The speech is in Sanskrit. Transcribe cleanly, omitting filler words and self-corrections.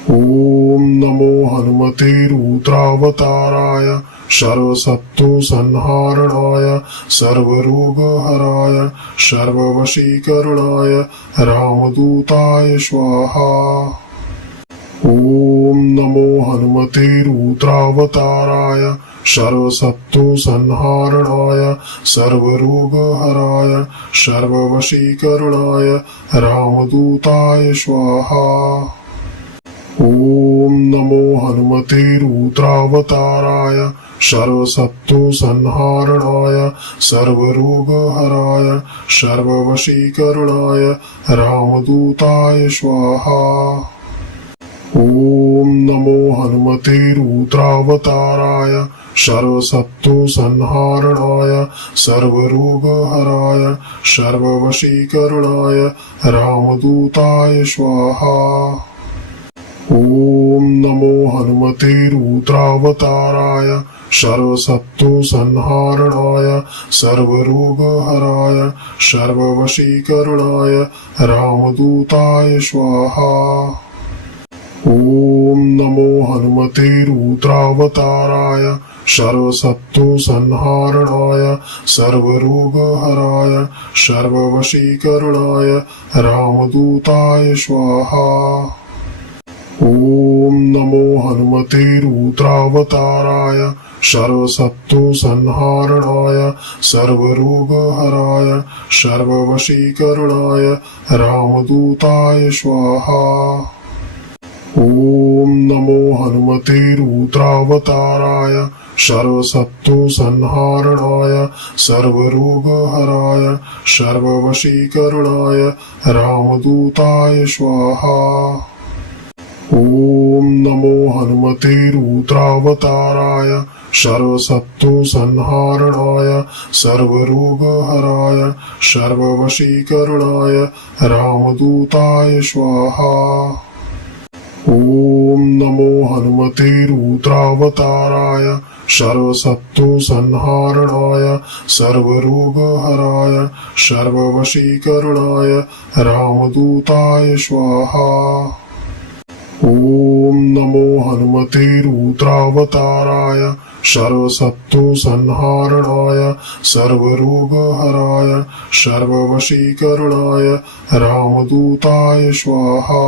ओम नमो हनुमते रुद्रावताराय सर्वसत्त्वसंहारणाय सर्वरोगहराय सर्ववशीकरणाय रामदूताय स्वाहा। ओम नमो हनुमते रुद्रावताराय सर्वसत्त्वसंहारणाय सर्वरोगहराय सर्ववशीकरणाय रामदूताय स्वाहा। ओम नमो हनुमते रुद्रावताराय सर्वसत्त्वसंहारणाय सर्वरोगहराय सर्ववशीकरणाय रामदूताय स्वाहा। ओम नमो हनुमते रुद्रावताराय सर्वसत्त्वसंहारणाय सर्वरोगहराय सर्ववशीकरणाय रामदूताय स्वाहा। ओम नमो हनुमते रुद्रावताराय सर्वसत्त्वसंहारणाय सर्वरोगहराय सर्ववशीकरणाय रामदूताय स्वाहा। ओम नमो हनुमते रुद्रावताराय सर्वसत्त्वसंहारणाय सर्वरोगहराय सर्ववशीकरणाय रामदूताय स्वाहा। ओम नमो हनुमते रुद्रावताराय सर्वसत्त्वसंहारणाय सर्वरोगहराय सर्ववशीकरणाय रामदूताय स्वाहा। ओम नमो हनुमते रुद्रावताराय सर्वसत्त्वसंहारणाय सर्वरोगहराय सर्ववशीकरणाय रामदूताय स्वाहा। ओम नमो हनुमते रुद्रावताराय सर्वसत्त्वसंहारणाय सर्वरोगहराय सर्ववशीकरणाय रामदूताय स्वाहा। ओम नमो हनुमते रुद्रावताराय सर्वसत्त्वसंहारणाय सर्वरोगहराय सर्ववशीकरणाय रामदूताय स्वाहा। ओम नमो हनुमते रुद्रावताराय सर्वसत्त्वसंहारणाय सर्वरोगहराय सर्ववशीकरणाय रामदूताय स्वाहा।